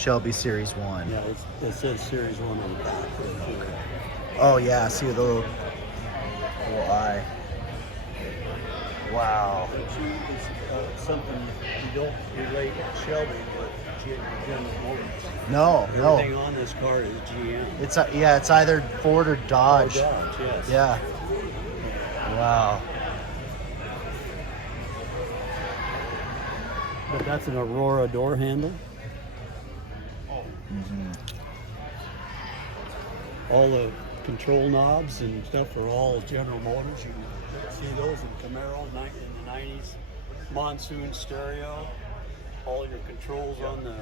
Shelby Series 1. Yeah, it says Series 1 on the back. Oh yeah, I see the little eye. Wow. It's something you don't relate to Shelby, but General Motors. No, Everything no. on this car is GM. It's yeah, it's either Ford or Dodge. Oh, Dodge, yes. Yeah. Wow. But that's an Aurora door handle. Mm-hmm. All the control knobs and stuff are all General Motors. You can see those in Camaro in the 90s. Monsoon stereo. All your controls on the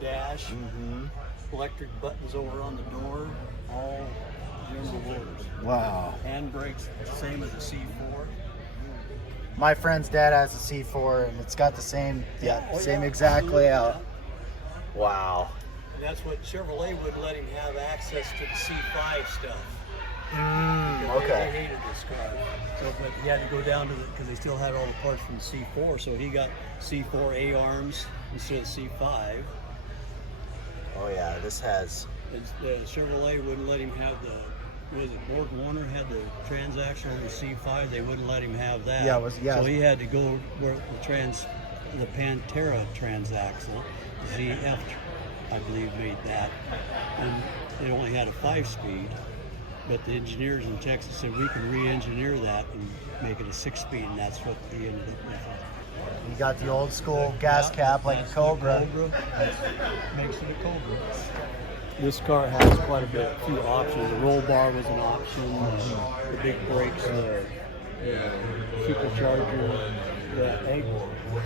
dash. Mm-hmm. Electric buttons over on the door. All General Motors. Wow. Hand brakes, same as a C4. My friend's dad has a C4 and it's got the same, same exact layout. Wow. And that's what Chevrolet would let him have access to the C5 stuff. They Okay. hated this car. So, but he had to go down to the, because they still had all the parts from the C4, so he got C4 A-arms instead of C5. Oh yeah, this has. And the Chevrolet wouldn't let him have the, was it Borg Warner had the transaxle on the C5, they wouldn't let him have that. Yeah, So he had to go where the Pantera transaxle, ZF, I believe, made that. And it only had a 5-speed, but the engineers in Texas said we can re-engineer that and make it a 6-speed, and that's what he ended up with. You got the old school gas cap like a Cobra. Makes it a Cobra. This car has quite a few options. The roll bar was an option, the big brakes, the supercharger, the egg.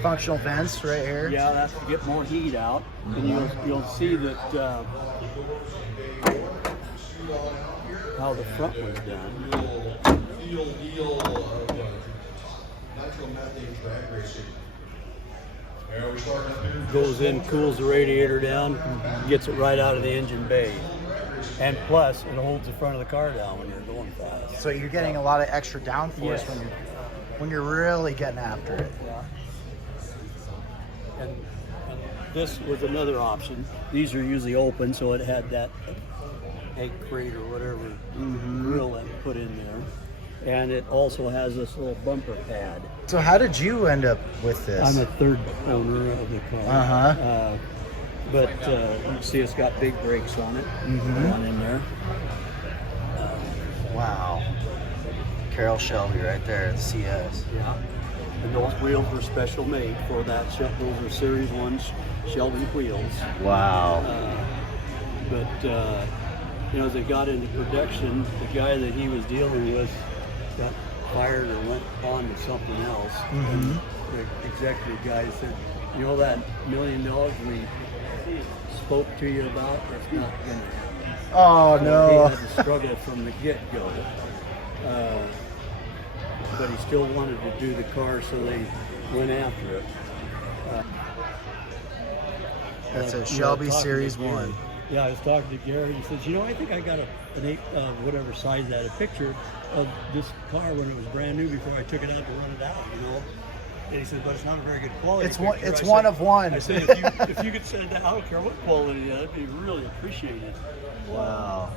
Functional vents right here. Yeah, that's to get more heat out. And you'll see that how the front was done. Goes in, cools the radiator down, gets it right out of the engine bay. And plus, it holds the front of the car down when you're going fast. So you're getting a lot of extra downforce Yes. when you're really getting after it. Yeah. And this was another option. These are usually open, so it had that egg crate or whatever grill that you put in there. And it also has this little bumper pad. So how did you end up with this? I'm a third owner of the car. But you can see it's got big brakes on it. One in there. Wow. Carroll Shelby right there at CS. Yeah. And those wheels were special made for that. Those are Series 1 Shelby wheels. Wow. But you know, as they got into production, the guy that he was dealing with got fired or went on to something else. And the executive guy said, you know, that $1 million we spoke to you about, that's not going to happen. Oh no. He had to struggle from the get-go. But he still wanted to do the car, so they went after it. That's a Shelby Series 1. Yeah, I was talking to Gary. He says, you know, I think I got an 8, whatever size that, a picture of this car when it was brand new before I took it out to run it out, you know. And he said, but it's not a very good quality It's picture. one. It's I one said, of one. I said, if you could send it, I don't care what quality, that'd be really appreciated. Wow.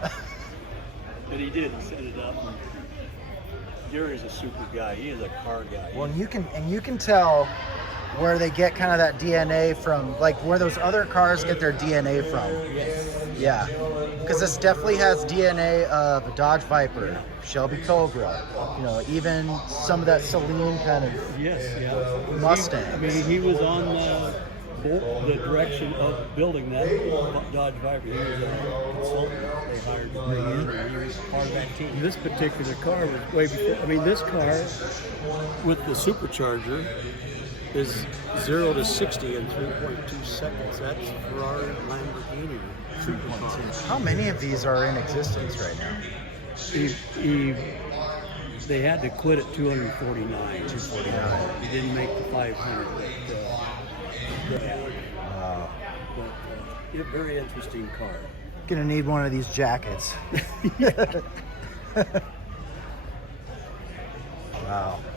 But he did. He set it up. And Gary's a super guy. He is a car guy. Well, you can tell where they get kind of that DNA from, like where those other cars get their DNA from. Yes. Yeah, because this definitely has DNA of a Dodge Viper, Shelby Cobra, you know, even some of that Celine kind of Mustang. I mean, he was on the direction of building that Dodge Viper. He was a consultant. They hired him and he was part of that team. This particular car was way before. I mean, this car with the supercharger is 0 to 60 in 3.2 seconds. That's Ferrari, Lamborghini. How many of these are in existence right now? They had to quit at 249. 249. He didn't make the 500. Wow. But, a very interesting car. Gonna need one of these jackets. Wow.